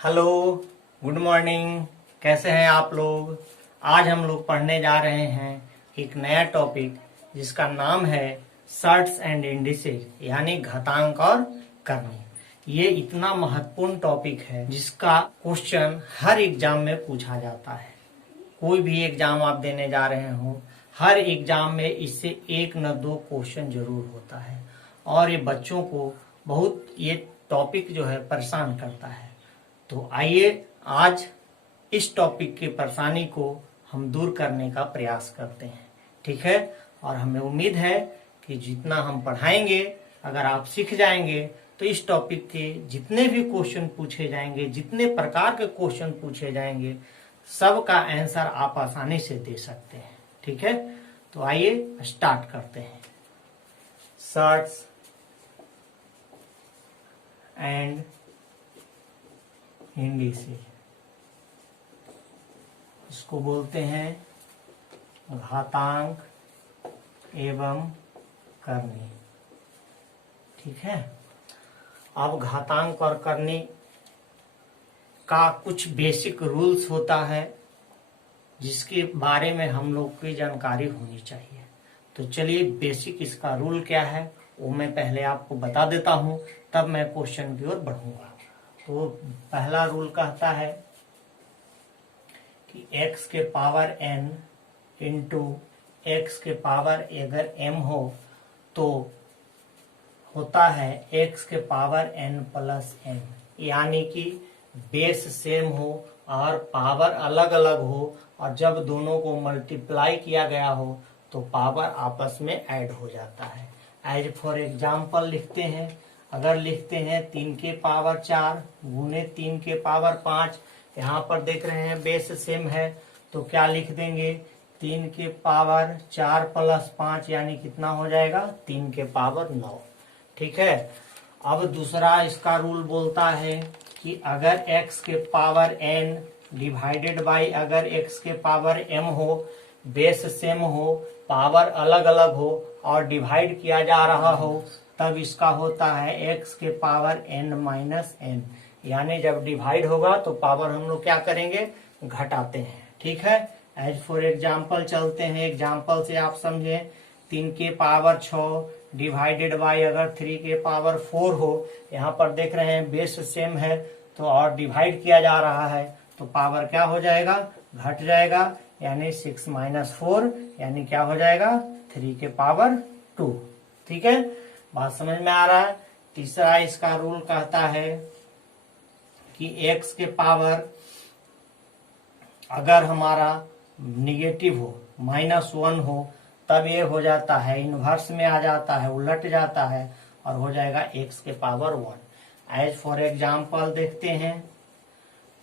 Hello, good morning. कैसे हैं आप लोग। आज हम लोग पढ़ने जा रहे हैं एक नया टॉपिक जिसका नाम है सर्ट्स एंड इंडिसेस, यानी घातांक और करनी। ये इतना महत्वपूर्ण टॉपिक है जिसका क्वेश्चन हर एग्जाम में पूछा जाता है। कोई भी एग्जाम आप देने जा रहे हो, हर एग्जाम में इससे एक न दो क्वेश्चन जरूर होता है और ये बच्चों को बहुत ये टॉपिक जो है परेशान करता है। तो आइए आज इस टॉपिक की परेशानी को हम दूर करने का प्रयास करते हैं, ठीक है। और हमें उम्मीद है कि जितना हम पढ़ाएंगे, अगर आप सीख जाएंगे तो इस टॉपिक के जितने भी क्वेश्चन पूछे जाएंगे, जितने प्रकार के क्वेश्चन पूछे जाएंगे, सब का आंसर आप आसानी से दे सकते हैं, ठीक है। तो आइए स्टार्ट करते हैं। सर्ट्स एंड इंडिसेस, इसको बोलते हैं घातांक एवं करनी, ठीक है। अब घातांक और करनी का कुछ बेसिक रूल्स होता है जिसके बारे में हम लोग की जानकारी होनी चाहिए। तो चलिए बेसिक इसका रूल क्या है वो मैं पहले आपको बता देता हूं, तब मैं क्वेश्चन की ओर बढ़ूंगा। तो पहला रूल कहता है कि x के पावर n इंटू एक्स के पावर अगर m हो तो होता है x के पावर n प्लस m, यानी कि बेस सेम हो और पावर अलग अलग हो, और जब दोनों को मल्टीप्लाई किया गया हो तो पावर आपस में ऐड हो जाता है। एज फॉर एग्जाम्पल लिखते हैं, अगर लिखते हैं 3 के पावर 4 गुने 3 के पावर 5, यहाँ पर देख रहे हैं बेस सेम है तो क्या लिख देंगे 3 के पावर 4 प्लस 5, यानी कितना हो जाएगा 3 के पावर 9, ठीक है। अब दूसरा इसका रूल बोलता है कि अगर x के पावर n डिवाइडेड बाई अगर x के पावर m हो, बेस सेम हो, पावर अलग अलग हो और डिवाइड किया जा रहा हो, तब इसका होता है x के पावर n माइनस n, यानी जब डिवाइड होगा तो पावर हम लोग क्या करेंगे घटाते हैं, ठीक है। एज फॉर एग्जाम्पल चलते हैं, एग्जाम्पल से आप समझे 3 के पावर 6 डिवाइडेड बाई अगर 3 के पावर 4 हो, यहाँ पर देख रहे हैं बेस सेम है तो और डिवाइड किया जा रहा है तो पावर क्या हो जाएगा घट जाएगा, यानी 6 माइनस 4 यानी क्या हो जाएगा 3 के पावर 2, ठीक है। बात समझ में आ रहा है। तीसरा इसका रूल कहता है कि x के पावर अगर हमारा निगेटिव हो -1 हो तब ये हो जाता है इनवर्स में आ जाता है, उलट जाता है और हो जाएगा x के पावर 1। एज फॉर एग्जाम्पल देखते हैं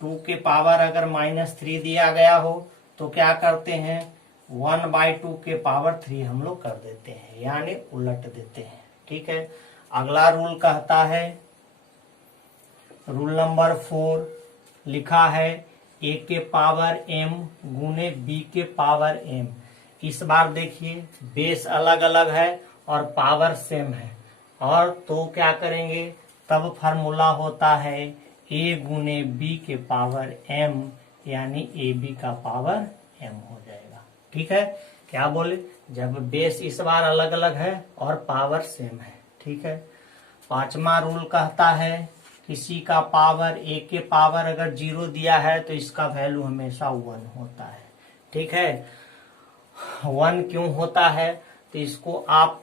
2 के पावर अगर -3 दिया गया हो तो क्या करते हैं 1/2 के पावर 3 हम लोग कर देते हैं, यानी उलट देते हैं, ठीक है। अगला रूल कहता है, रूल नंबर 4 लिखा है a के पावर m गुने b के पावर m। इस बार देखिए बेस अलग अलग है और पावर सेम है, और तो क्या करेंगे तब फार्मूला होता है a गुने b के पावर m, यानी ab का पावर m हो जाएगा, ठीक है। क्या बोले, जब बेस इस बार अलग अलग है और पावर सेम है, ठीक है। पांचवा रूल कहता है किसी का पावर a के पावर अगर 0 दिया है तो इसका वैल्यू हमेशा 1 होता है, ठीक है। 1 क्यों होता है तो इसको आप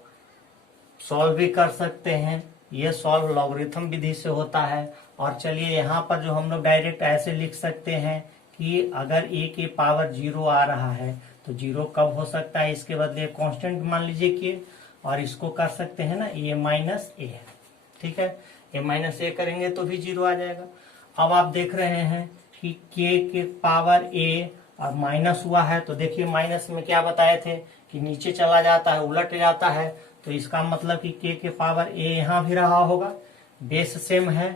सॉल्व भी कर सकते हैं, ये सॉल्व लॉगरिथम विधि से होता है। और चलिए यहाँ पर जो हम लोग डायरेक्ट ऐसे लिख सकते हैं कि अगर a के पावर 0 आ रहा है तो 0 कब हो सकता है, इसके बदले कांस्टेंट मान लीजिए कि, और इसको कर सकते हैं ना a माइनस ए, ठीक है। a माइनस ए करेंगे तो भी 0 आ जाएगा। अब आप देख रहे हैं कि k के पावर a और माइनस हुआ है तो देखिए माइनस में क्या बताए थे कि नीचे चला जाता है, उलट जाता है, तो इसका मतलब कि k के पावर a यहाँ भी रहा होगा, बेस सेम है,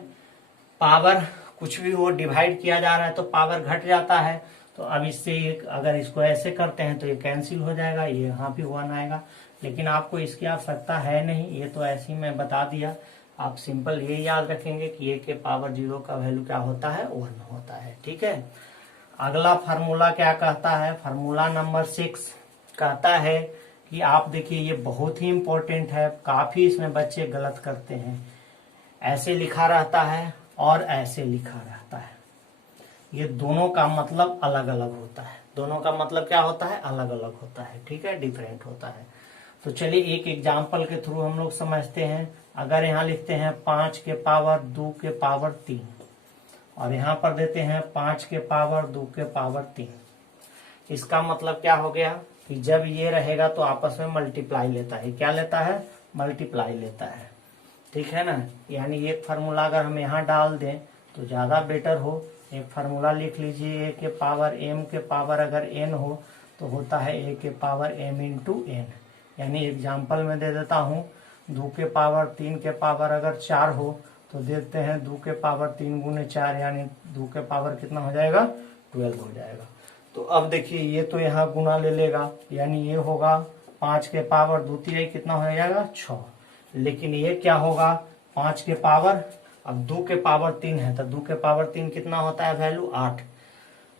पावर कुछ भी हो डिवाइड किया जा रहा है तो पावर घट जाता है। तो अब इससे अगर इसको ऐसे करते हैं तो ये कैंसिल हो जाएगा, ये यहाँ भी 1 आएगा, लेकिन आपको इसकी आवश्यकता है नहीं, ये तो ऐसे ही मैं बता दिया। आप सिंपल ये याद रखेंगे कि a के पावर 0 का वैल्यू क्या होता है, 1 होता है। ठीक है, अगला फार्मूला क्या कहता है, फार्मूला नंबर 6 कहता है कि आप देखिए ये बहुत ही इंपॉर्टेंट है, काफी इसमें बच्चे गलत करते हैं। ऐसे लिखा रहता है और ऐसे लिखा रहता है, ये दोनों का मतलब अलग अलग होता है। दोनों का मतलब क्या होता है, अलग अलग होता है। ठीक है, डिफरेंट होता है। तो चलिए एक एग्जाम्पल के थ्रू हम लोग समझते हैं। अगर यहाँ लिखते हैं 5 के पावर 2 के पावर 3 और यहाँ पर देते हैं 5 के पावर 2 के पावर 3, इसका मतलब क्या हो गया कि जब ये रहेगा तो आपस में मल्टीप्लाई लेता है। क्या लेता है, मल्टीप्लाई लेता है। ठीक है ना, यानी एक फार्मूला अगर हम यहाँ डाल दें तो ज्यादा बेटर हो। एक फार्मूला लिख लीजिए, a के पावर m के पावर अगर n हो तो होता है a के पावर m इंटू n। यानी एग्जाम्पल में दे देता हूँ, 2 के पावर 3 के पावर अगर 4 हो तो देते हैं 2 के पावर 3 गुने 4, यानी 2 के पावर कितना हो जाएगा, 12 हो जाएगा। तो अब देखिए ये तो यहाँ गुना ले लेगा, यानी ये होगा 5 के पावर 2 तिहाई कितना हो जाएगा, 6। लेकिन ये क्या होगा, 5 के पावर, अब 2 के पावर 3 है तो 2 के पावर 3 कितना होता है वैल्यू, 8।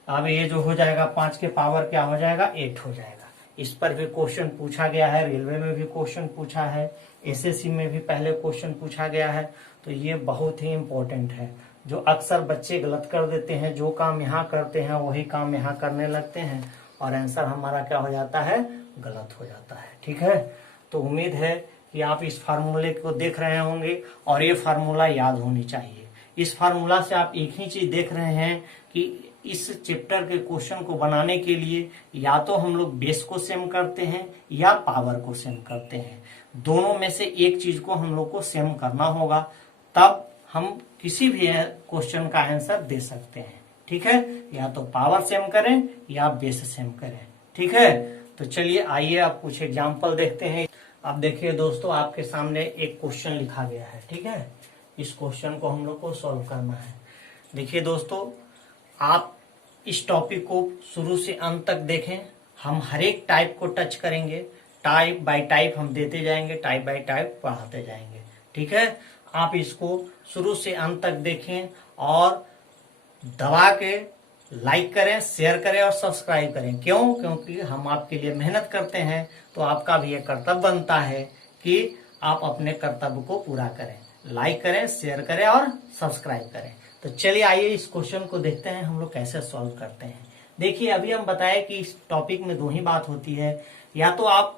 अब ये जो हो जाएगा 5 के पावर क्या हो जाएगा, 8 हो जाएगा। इस पर भी क्वेश्चन पूछा गया है, रेलवे में भी क्वेश्चन पूछा है, एसएससी में भी पहले क्वेश्चन पूछा गया है। तो ये बहुत ही इंपॉर्टेंट है, जो अक्सर बच्चे गलत कर देते हैं। जो काम यहाँ करते हैं वही काम यहाँ करने लगते हैं और आंसर हमारा क्या हो जाता है, गलत हो जाता है। ठीक है, तो उम्मीद है कि आप इस फार्मूले को देख रहे होंगे और ये फार्मूला याद होनी चाहिए। इस फार्मूला से आप एक ही चीज देख रहे हैं कि इस चैप्टर के क्वेश्चन को बनाने के लिए या तो हम लोग बेस को सेम करते हैं या पावर को सेम करते हैं। दोनों में से एक चीज को हम लोग को सेम करना होगा, तब हम किसी भी क्वेश्चन का आंसर दे सकते हैं। ठीक है, या तो पावर सेम करें या बेस सेम करें। ठीक है, तो चलिए आइए आप कुछ एग्जाम्पल देखते हैं। अब देखिए दोस्तों, आपके सामने एक क्वेश्चन लिखा गया है। ठीक है, इस क्वेश्चन को हम लोग को सॉल्व करना है। देखिए दोस्तों, आप इस टॉपिक को शुरू से अंत तक देखें। हम हर एक टाइप को टच करेंगे, टाइप बाय टाइप हम देते जाएंगे, टाइप बाय टाइप पढ़ाते जाएंगे। ठीक है, आप इसको शुरू से अंत तक देखें और दबा के लाइक करें, शेयर करें और सब्सक्राइब करें। क्यों? क्योंकि हम आपके लिए मेहनत करते हैं, तो आपका भी ये कर्तव्य बनता है कि आप अपने कर्तव्य को पूरा करें। लाइक करें, शेयर करें और सब्सक्राइब करें। तो चलिए आइए इस क्वेश्चन को देखते हैं हम लोग कैसे सॉल्व करते हैं। देखिए, अभी हम बताए कि इस टॉपिक में दो ही बात होती है, या तो आप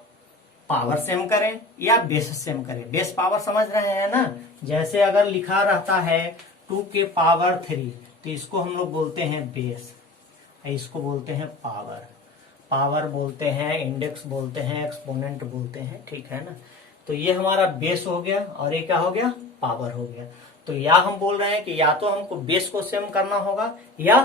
पावर सेम करें या बेस सेम करें। बेस पावर समझ रहे हैं ना, जैसे अगर लिखा रहता है 2 के पावर 3 तो इसको हम लोग बोलते हैं बेस, इसको बोलते हैं पावर। पावर बोलते हैं, इंडेक्स बोलते हैं, एक्सपोनेंट बोलते हैं। ठीक है ना, तो ये हमारा बेस हो गया और ये क्या हो गया, पावर हो गया। तो या हम बोल रहे हैं कि या तो हमको बेस को सेम करना होगा या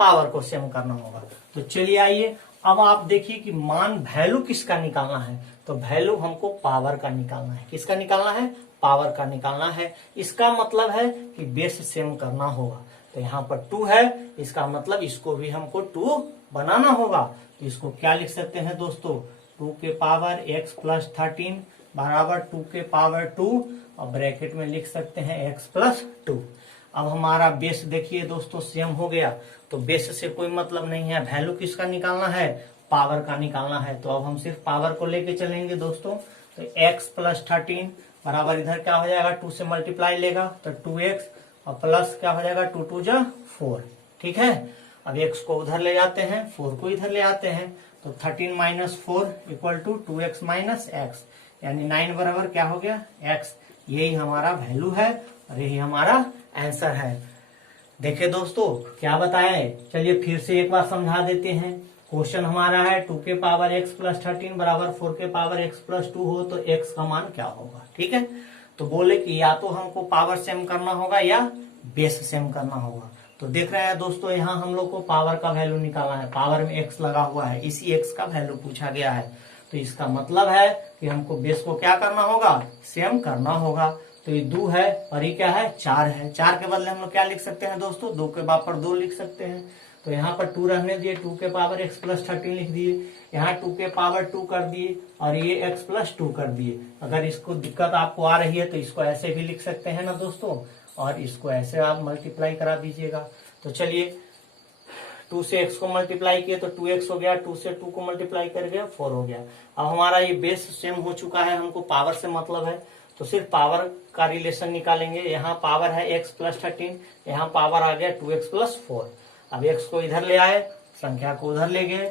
पावर को सेम करना होगा। तो चलिए आइए, अब आप देखिए कि मान वैल्यू किसका निकालना है। तो वैल्यू हमको पावर का निकालना है। किसका निकालना है, पावर का निकालना है। इसका मतलब है कि बेस सेम करना होगा। तो यहाँ पर 2 है, इसका मतलब इसको भी हमको 2 बनाना होगा। तो इसको क्या लिख सकते हैं दोस्तों, 2 के पावर x प्लस 13 बराबर 2 के पावर 2 और ब्रैकेट में लिख सकते हैं x प्लस 2। अब हमारा बेस देखिए दोस्तों सेम हो गया, तो बेस से कोई मतलब नहीं है। वैल्यू किसका निकालना है, पावर का निकालना है। तो अब हम सिर्फ पावर को लेके चलेंगे दोस्तों। तो x प्लस 13 बराबर इधर क्या हो जाएगा, 2 से मल्टीप्लाई लेगा तो 2x और प्लस क्या हो जाएगा, 2 2 जा 4। ठीक है, अब x को उधर ले जाते हैं, 4 को इधर ले आते हैं। तो 13 minus 4 equal to 2x minus x, यानी 9 बराबर क्या हो गया, x। यही हमारा वैल्यू है और यही हमारा आंसर है। देखिए दोस्तों क्या बताया है, चलिए फिर से एक बार समझा देते हैं। क्वेश्चन हमारा है 2 के पावर x प्लस 13 बराबर 4 के पावर x प्लस 2 हो तो x का मान क्या होगा। ठीक है, तो बोले कि या तो हमको पावर सेम करना होगा या बेस सेम करना होगा। तो देख रहे हैं दोस्तों, यहाँ हम लोग को पावर का वैल्यू निकालना है। पावर में x लगा हुआ है, इसी x का वैल्यू पूछा गया है। तो इसका मतलब है कि हमको बेस को क्या करना होगा, सेम करना होगा। तो ये 2 है और ये क्या है 4 है। 4 के बदले हम लोग क्या लिख सकते हैं दोस्तों, 2 के पावर 2 लिख सकते हैं। तो यहाँ पर 2 रहने दिए, 2 के पावर x प्लस 13 लिख दिए, यहाँ 2 के पावर 2 कर दिए और ये x प्लस 2 कर दिए। अगर इसको दिक्कत आपको आ रही है तो इसको ऐसे भी लिख सकते हैं ना दोस्तों, और इसको ऐसे आप मल्टीप्लाई करा दीजिएगा। तो चलिए 2 से x को मल्टीप्लाई किए तो 2x हो गया, 2 से 2 को मल्टीप्लाई कर गया 4 हो गया। अब हमारा ये बेस सेम हो चुका है, हमको पावर से मतलब है तो सिर्फ पावर का रिलेशन निकालेंगे। यहाँ पावर है x प्लस 13, यहाँ पावर आ गया 2x प्लस 4। अब x को इधर ले आए, संख्या को उधर ले गए,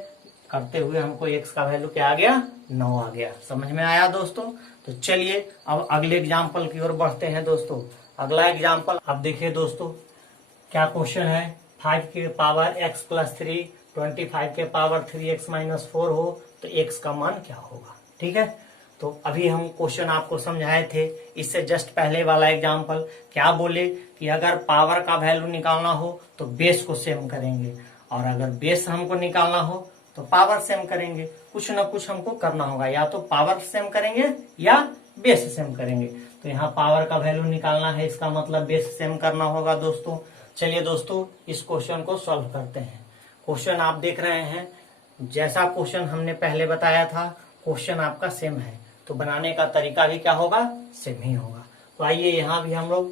करते हुए हमको x का वैल्यू क्या आ गया 9 आ गया। समझ में आया दोस्तों। तो चलिए अब अगले एग्जाम्पल की ओर बढ़ते हैं दोस्तों। अगला एग्जाम्पल अब देखिए दोस्तों क्या क्वेश्चन है, 5 के पावर x प्लस 3 25 के पावर 3x माइनस 4 हो तो x का मान क्या होगा। ठीक है, तो अभी हम क्वेश्चन आपको समझाए थे, इससे जस्ट पहले वाला एग्जाम्पल क्या बोले कि अगर पावर का वैल्यू निकालना हो तो बेस को सेम करेंगे, और अगर बेस हमको निकालना हो तो पावर सेम करेंगे। कुछ ना कुछ हमको करना होगा, या तो पावर सेम करेंगे या बेस सेम करेंगे। तो यहाँ पावर का वैल्यू निकालना है, इसका मतलब बेस सेम करना होगा दोस्तों। चलिए दोस्तों इस क्वेश्चन को सॉल्व करते हैं। क्वेश्चन आप देख रहे हैं, जैसा क्वेश्चन हमने पहले बताया था क्वेश्चन आपका सेम है, तो बनाने का तरीका भी क्या होगा, सेम ही होगा। तो आइए यहाँ भी हम लोग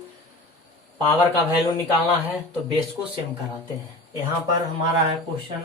पावर का वैल्यू निकालना है तो बेस को सेम कराते हैं। यहाँ पर हमारा है क्वेश्चन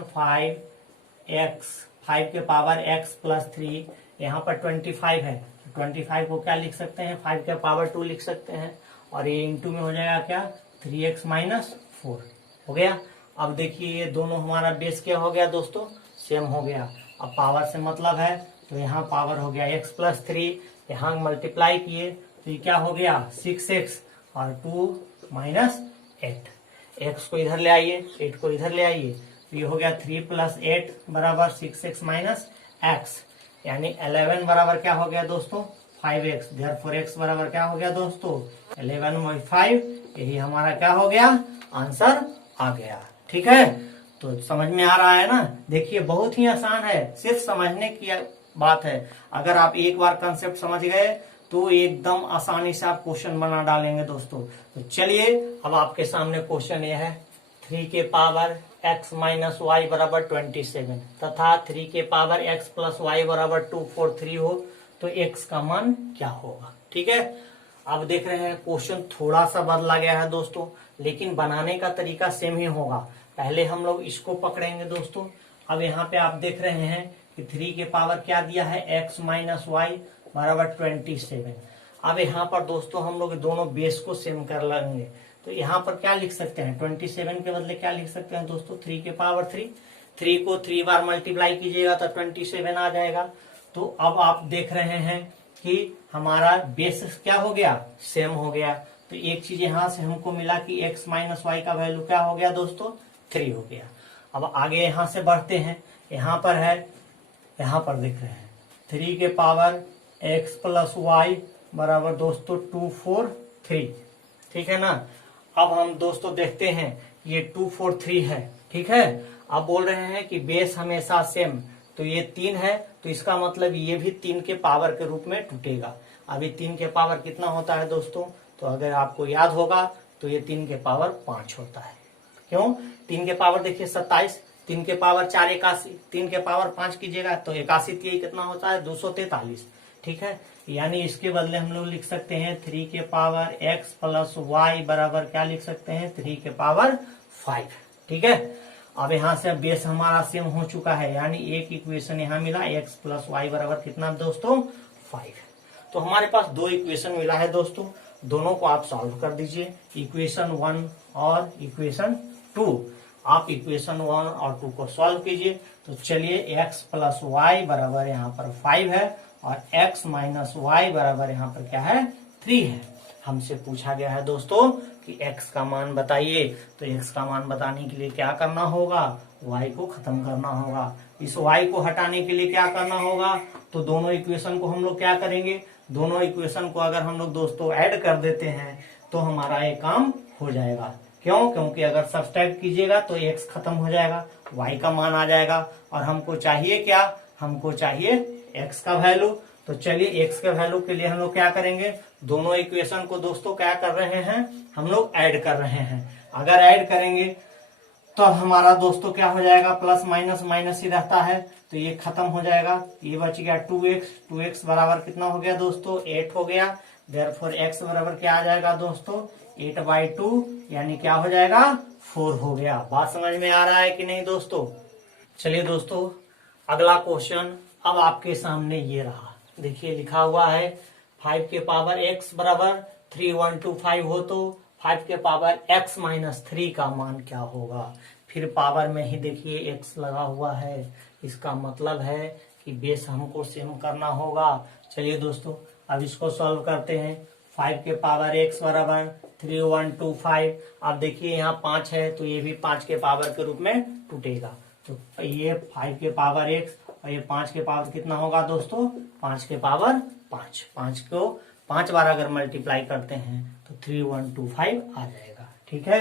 5 के पावर x प्लस 3, यहाँ पर 25 है, 25 को क्या लिख सकते हैं 5 के पावर 2 लिख सकते हैं, और ये इंटू में हो जाएगा क्या 3x माइनस 4 हो गया। अब देखिए ये दोनों हमारा बेस क्या हो गया दोस्तों, सेम हो गया। अब पावर से मतलब है तो यहाँ पावर हो गया x प्लस 3, यहाँ मल्टीप्लाई किए तो ये क्या हो गया 6x और 2 माइनस 8। x को इधर ले आइए, 8 को इधर ले आइए, तो ये हो गया 3 प्लस 8 बराबर 6x माइनस x, यानी 11 बराबर क्या हो गया दोस्तों 5x। देयरफॉर x बराबर क्या हो गया दोस्तों 11/5। यही हमारा क्या हो गया आंसर आ गया। ठीक है, तो समझ में आ रहा है ना। देखिए बहुत ही आसान है, सिर्फ समझने की बात है। अगर आप एक बार कंसेप्ट समझ गए तो एकदम आसानी से आप क्वेश्चन बना डालेंगे दोस्तों। तो चलिए अब आपके सामने क्वेश्चन यह है, 3 के पावर x माइनस वाई बराबर 27 तथा 3 के पावर x प्लस वाई बराबर 243 हो तो x का मान क्या होगा। ठीक है, अब देख रहे हैं क्वेश्चन थोड़ा सा बदला गया है दोस्तों, लेकिन बनाने का तरीका सेम ही होगा। पहले हम लोग इसको पकड़ेंगे दोस्तों। अब यहाँ पे आप देख रहे हैं कि 3 के पावर क्या दिया है x माइनस वाई बराबर 27। अब यहाँ पर दोस्तों हम लोग दोनों बेस को सेम कर लेंगे, तो यहाँ पर क्या लिख सकते हैं 27 के बदले क्या लिख सकते हैं दोस्तों 3 के पावर 3। 3 को 3 बार मल्टीप्लाई कीजिएगा तो 27 आ जाएगा। तो अब आप देख रहे हैं कि हमारा बेस क्या हो गया सेम हो गया। तो एक चीज यहाँ से हमको मिला कि x माइनस वाई का वैल्यू क्या हो गया दोस्तों 3 हो गया। अब आगे यहाँ से बढ़ते हैं, यहाँ पर है, यहाँ पर देख रहे हैं 3 के पावर x प्लस वाई बराबर दोस्तों 243। ठीक है ना। अब हम दोस्तों देखते हैं ये 243 है। ठीक है, अब बोल रहे हैं कि बेस हमेशा सेम, तो ये 3 है तो इसका मतलब ये भी 3 के पावर के रूप में टूटेगा। अभी 3 के पावर कितना होता है दोस्तों, तो अगर आपको याद होगा तो ये 3 के पावर 5 होता है। क्यों, 3 के पावर देखिए 27, 3 के पावर 4 81, 3 के पावर 5 कीजिएगा तो 81 कितना होता है 243। ठीक है, यानी इसके बदले हम लोग लिख सकते हैं 3 के पावर x प्लस वाई बराबर क्या लिख सकते हैं 3 के पावर 5। ठीक है, अब यहाँ से बेस हमारा सेम हो चुका है, यानी एक इक्वेशन यहाँ मिला x प्लस वाई बराबर कितना दोस्तों 5। तो हमारे पास 2 इक्वेशन मिला है दोस्तों, दोनों को आप सॉल्व कर दीजिए, इक्वेशन 1 और इक्वेशन 2। आप इक्वेशन 1 और 2 को सॉल्व कीजिए। तो चलिए x प्लस वाई बराबर यहाँ पर 5 है और x माइनस वाई बराबर यहाँ पर क्या है 3 है। हमसे पूछा गया है दोस्तों कि x का मान बताइए, तो x का मान बताने के लिए क्या करना होगा y को खत्म करना होगा। इस y को हटाने के लिए क्या करना होगा, तो दोनों इक्वेशन को हम लोग क्या करेंगे, दोनों इक्वेशन को अगर हम लोग दोस्तों ऐड कर देते हैं तो हमारा ये काम हो जाएगा। क्यों, क्योंकि अगर सब्सट्रैक्ट कीजिएगा तो x खत्म हो जाएगा, y का मान आ जाएगा, और हमको चाहिए क्या, हमको चाहिए x का वैल्यू। तो चलिए x के वैल्यू के लिए हम लोग क्या करेंगे, दोनों इक्वेशन को दोस्तों क्या कर रहे हैं, हम लोग ऐड कर रहे हैं। अगर ऐड करेंगे तो अब हमारा दोस्तों क्या हो जाएगा, प्लस माइनस माइनस ही रहता है, तो ये खत्म हो जाएगा। ये बच गया 2x बराबर कितना हो गया दोस्तों, 8 हो गया। देयरफॉर x बराबर क्या आ जाएगा दोस्तों, 8/2 यानी क्या हो जाएगा, 4 हो गया। बात समझ में आ रहा है कि नहीं दोस्तों। चलिए दोस्तों अगला क्वेश्चन अब आपके सामने ये रहा, देखिए लिखा हुआ है 5 के पावर x बराबर 3125 हो तो 5 के पावर x माइनस 3 का मान क्या होगा। फिर पावर में ही देखिए x लगा हुआ है, इसका मतलब है कि बेस हमको सेम करना होगा। चलिए दोस्तों अब इसको सॉल्व करते हैं। 5 के पावर x बराबर 3125, अब देखिए यहाँ 5 है तो ये भी 5 के पावर के रूप में टूटेगा, तो ये 5 के पावर x और ये 5 के पावर कितना होगा दोस्तों, 5 के पावर 5। 5 को 5 बार अगर मल्टीप्लाई करते हैं तो 3125 आ जाएगा। ठीक है,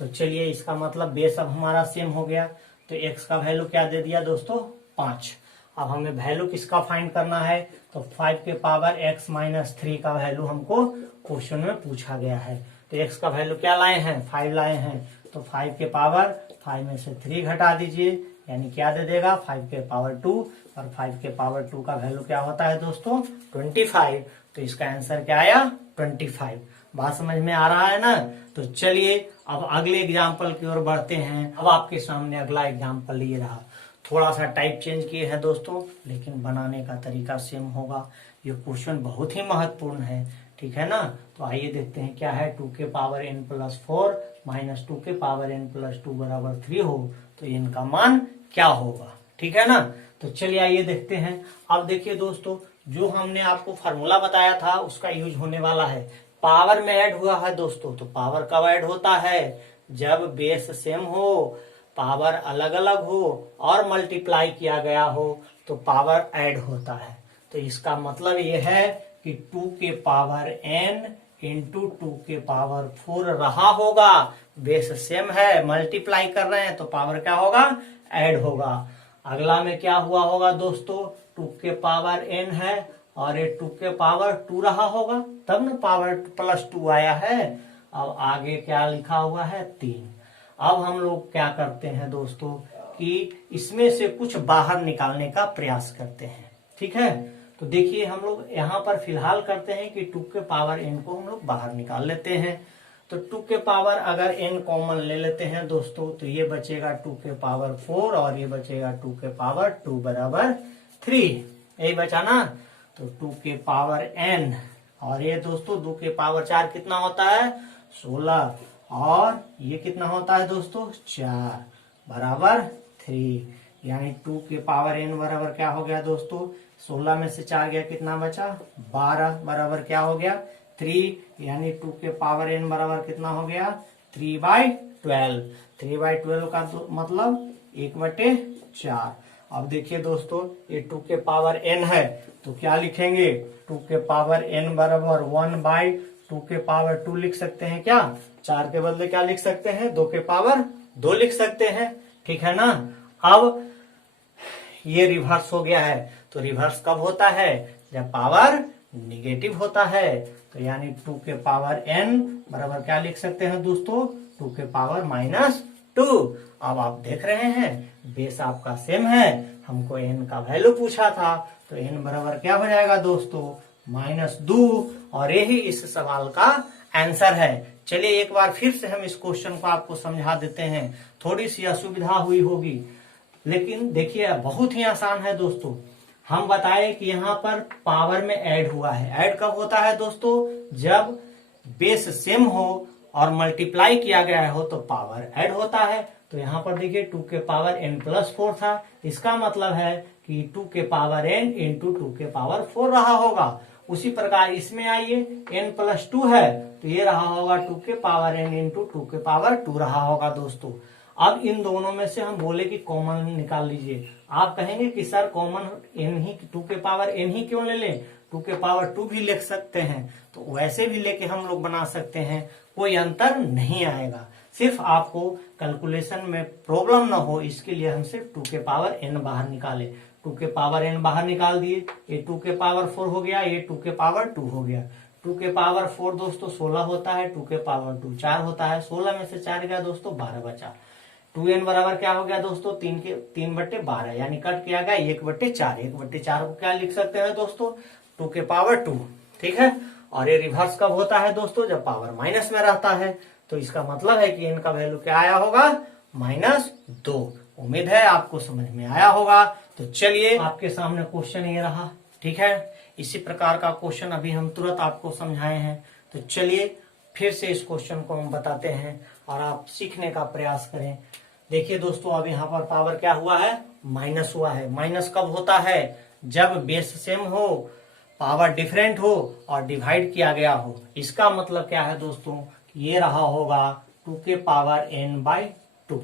तो चलिए इसका मतलब बेस अब हमारा सेम हो गया। तो x का वैल्यू क्या दे दिया दोस्तों, 5। अब हमें वैल्यू किसका फाइंड करना है, तो 5 के पावर x माइनस 3 का वैल्यू हमको क्वेश्चन में पूछा गया है। तो x का वैल्यू क्या लाए हैं, 5 लाए हैं, तो 5 के पावर 5 में से 3 घटा दीजिए यानी क्या दे देगा, 5 के पावर 2, और 5 के पावर 2 का वैल्यू क्या होता है दोस्तों, 25। तो इसका आंसर क्या आया, 25। बात समझ में आ रहा है ना। तो चलिए अब अगले एग्जाम्पल की ओर बढ़ते हैं। अब आपके सामने अगला एग्जाम्पल ये रहा, थोड़ा सा टाइप चेंज किए हैं दोस्तों, लेकिन बनाने का तरीका सेम होगा। ये क्वेश्चन बहुत ही महत्वपूर्ण है, ठीक है ना। तो आइए देखते हैं क्या है, 2 के पावर n प्लस 4 माइनस 2 के पावर n प्लस 2 बराबर 3 हो तो इनका मान क्या होगा, ठीक है ना। तो चलिए आइए देखते हैं। अब देखिए दोस्तों जो हमने आपको फार्मूला बताया था उसका यूज होने वाला है। पावर में ऐड हुआ है दोस्तों, तो पावर कब ऐड होता है, जब बेस सेम हो, पावर अलग अलग हो और मल्टीप्लाई किया गया हो तो पावर ऐड होता है। तो इसका मतलब ये है कि 2 के पावर n इंटू 2 के पावर 4 रहा होगा, बेस सेम है, मल्टीप्लाई कर रहे हैं तो पावर क्या होगा, ऐड होगा। अगला में क्या हुआ होगा दोस्तों, 2 के पावर n है और ये 2 के पावर 2 रहा होगा, तब ना पावर प्लस 2 आया है। अब आगे क्या लिखा हुआ है, 3। अब हम लोग क्या करते हैं दोस्तों कि इसमें से कुछ बाहर निकालने का प्रयास करते हैं, ठीक है। तो देखिए हम लोग यहाँ पर फिलहाल करते हैं कि 2 के पावर n को हम लोग बाहर निकाल लेते हैं। तो 2 के पावर अगर n कॉमन ले लेते हैं दोस्तों तो ये बचेगा 2 के पावर 4 और ये बचेगा 2 के पावर 2 बराबर 3, यही बचा ना। तो 2 के पावर n और ये दोस्तों 2 के पावर 4 कितना होता है, 16, और ये कितना होता है दोस्तों, 4 बराबर 3, यानी 2 के पावर n बराबर क्या हो गया दोस्तों, 16 में से 4 गया कितना बचा, 12 बराबर क्या हो गया, 3, यानी 2 के पावर n बराबर कितना हो गया, 3/12। 3/12 का मतलब 1/4। अब देखिए दोस्तों ये 2 के पावर n है तो क्या लिखेंगे, 2 के पावर n बराबर 1/2 के पावर 2 लिख सकते हैं क्या, 4 के बदले क्या लिख सकते हैं, 2 के पावर 2 लिख सकते हैं, ठीक है ना। अब ये रिवर्स हो गया है, तो रिवर्स कब होता है, जब पावर निगेटिव होता है। तो यानी 2 के पावर n बराबर क्या लिख सकते हैं दोस्तों, 2 के पावर -2। अब आप देख रहे हैं बेस आपका सेम है, हमको n का वैल्यू पूछा था, तो n बराबर क्या हो जाएगा दोस्तों, -2, और यही इस सवाल का आंसर है। चलिए एक बार फिर से हम इस क्वेश्चन को आपको समझा देते हैं, थोड़ी सी असुविधा हुई होगी लेकिन देखिए बहुत ही आसान है दोस्तों। हम बताए कि यहाँ पर पावर में ऐड हुआ है, ऐड कब होता है दोस्तों, जब बेस सेम हो और मल्टीप्लाई किया गया हो तो पावर ऐड होता है। तो यहाँ पर देखिए 2 के पावर n प्लस 4 था, इसका मतलब है कि 2 के पावर n इंटू 2 के पावर 4 रहा होगा। उसी प्रकार इसमें आइए n प्लस 2 है तो ये रहा होगा 2 के पावर n इंटू 2 के पावर 2 रहा होगा दोस्तों। अब इन दोनों में से हम बोले कि कॉमन निकाल लीजिए, आप कहेंगे कि सर कॉमन n ही 2 के पावर n ही क्यों ले लें, 2 के पावर 2 भी लिख सकते हैं, तो वैसे भी लेके हम लोग बना सकते हैं, कोई अंतर नहीं आएगा। सिर्फ आपको कैलकुलेशन में प्रॉब्लम ना हो इसके लिए हम सिर्फ 2 के पावर n बाहर निकाले। 2 के पावर n बाहर निकाल दिए, ये 2 के पावर 4 हो गया, ये 2 के पावर 2 हो गया। 2 के पावर 4 दोस्तों 16 होता है, 2 के पावर 2 4 होता है, 16 में से 4 गया दोस्तों 12 बचा। 2n बराबर क्या हो गया दोस्तों 3/12 यानी कट किया गया 1/4। 1/4 को क्या लिख सकते हैं दोस्तों 2 के पावर 2, ठीक है। और ये रिवर्स कब होता है दोस्तों जब पावर माइनस में रहता है, तो इसका मतलब है कि n का वैल्यू क्या आया होगा -2। उम्मीद है आपको समझ में आया होगा। तो चलिए आपके सामने क्वेश्चन ये रहा, ठीक है। इसी प्रकार का क्वेश्चन अभी हम तुरंत आपको समझाए हैं। तो चलिए फिर से इस क्वेश्चन को हम बताते हैं और आप सीखने का प्रयास करें। देखिए दोस्तों अब यहाँ पर पावर क्या हुआ है माइनस हुआ है। माइनस कब होता है जब बेस सेम हो, पावर डिफरेंट हो और डिवाइड किया गया हो। इसका मतलब क्या है दोस्तों ये रहा होगा 2 के पावर n/2,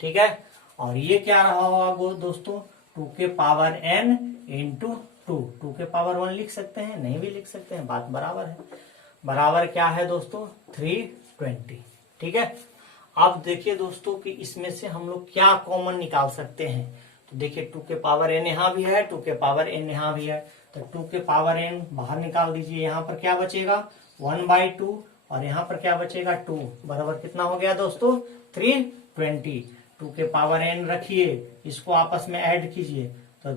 ठीक है। और ये क्या रहा होगा दोस्तों 2 के पावर n इंटू 2 के पावर 1 लिख सकते हैं, नहीं भी लिख सकते हैं, बात बराबर है। बराबर क्या है दोस्तों 320, ठीक है। अब देखिए दोस्तों कि इसमें से हम लोग क्या कॉमन निकाल सकते हैं। तो देखिए 2 के पावर n यहाँ भी है, 2 के पावर n यहाँ भी है, तो 2 के पावर n बाहर निकाल दीजिए। यहाँ पर क्या बचेगा 1/2 और यहाँ पर क्या बचेगा 2 बराबर कितना हो गया दोस्तों 320। 2 के पावर n रखिए, इसको आपस में ऐड कीजिए तो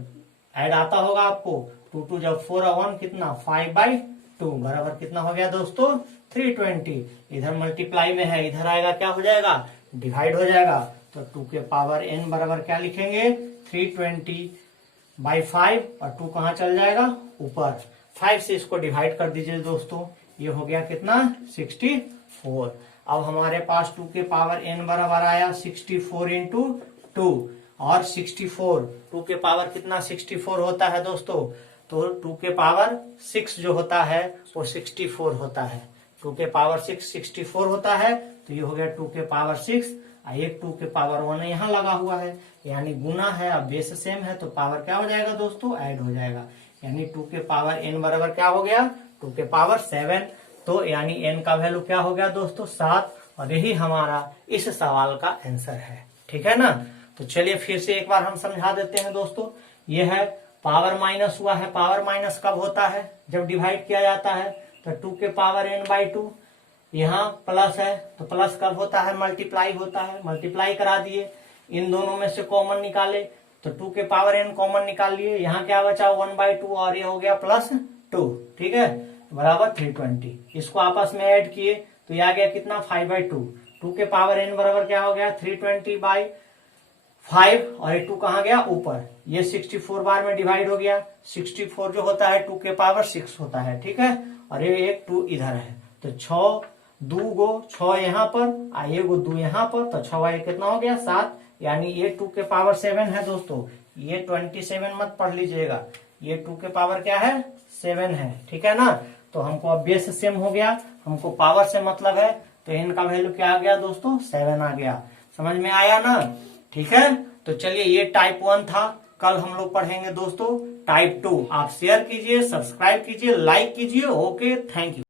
ऐड आता होगा आपको 2 जब 4 और 1 कितना 5/2 बराबर कितना हो गया दोस्तों 320। इधर मल्टीप्लाई में है, इधर आएगा क्या हो जाएगा डिवाइड हो जाएगा। तो 2 के पावर n बराबर क्या लिखेंगे 320/5 और 2 कहाँ चल जाएगा ऊपर। 5 से इसको डिवाइड कर दीजिए दोस्तों, ये हो गया कितना 64। अब हमारे पास 2 के पावर n बराबर आया 64 इंटू 2 और 64 2 के पावर कितना 64 होता है दोस्तों। तो 2 के पावर 6 जो होता है वो 64 होता है। 2 के पावर 6 64 होता है, तो ये हो गया 2 के पावर 6 और एक 2 के पावर 1 यहाँ लगा हुआ है, यानी गुना है। अब बेस सेम है तो पावर क्या हो जाएगा दोस्तों ऐड हो जाएगा, यानी 2 के पावर n बराबर क्या हो गया 2 के पावर 7। तो यानी n का वैल्यू क्या हो गया दोस्तों 7, और यही हमारा इस सवाल का आंसर है, ठीक है ना। तो चलिए फिर से एक बार हम समझा देते हैं दोस्तों। ये है पावर माइनस हुआ है, पावर माइनस कब होता है जब डिवाइड किया जाता है। तो 2 के पावर n/2, यहाँ प्लस है तो प्लस कब होता है मल्टीप्लाई होता है, मल्टीप्लाई करा दिए। इन दोनों में से कॉमन निकाले तो 2 के पावर n कॉमन निकाल लिए, यहाँ क्या बचा 1/2 और ये हो गया +2, ठीक है बराबर 320। इसको आपस में ऐड किए तो ये आ गया कितना 5/2। 2 के पावर n बराबर क्या हो गया 320/5 और ये 2 कहाँ गया ऊपर, ये 64 बार में डिवाइड हो गया। 64 जो होता है 2 के पावर 6 होता है, ठीक है। और ये एक 2 इधर है, तो 6 2 गो 6 यहाँ पर आइए गो 2 यहाँ पर, तो 6 वाई कितना हो गया 7, यानी ये 2 के पावर 7 है दोस्तों। ये 27 मत पढ़ लीजिएगा, ये 2 के पावर क्या है 7 है, ठीक है ना। तो हमको अब बेस सेम हो गया, हमको पावर से मतलब है, तो इनका वैल्यू क्या आ गया दोस्तों 7 आ गया। समझ में आया ना, ठीक है। तो चलिए ये टाइप 1 था, कल हम लोग पढ़ेंगे दोस्तों टाइप 2। आप शेयर कीजिए, सब्सक्राइब कीजिए, लाइक कीजिए। Okay, thank you.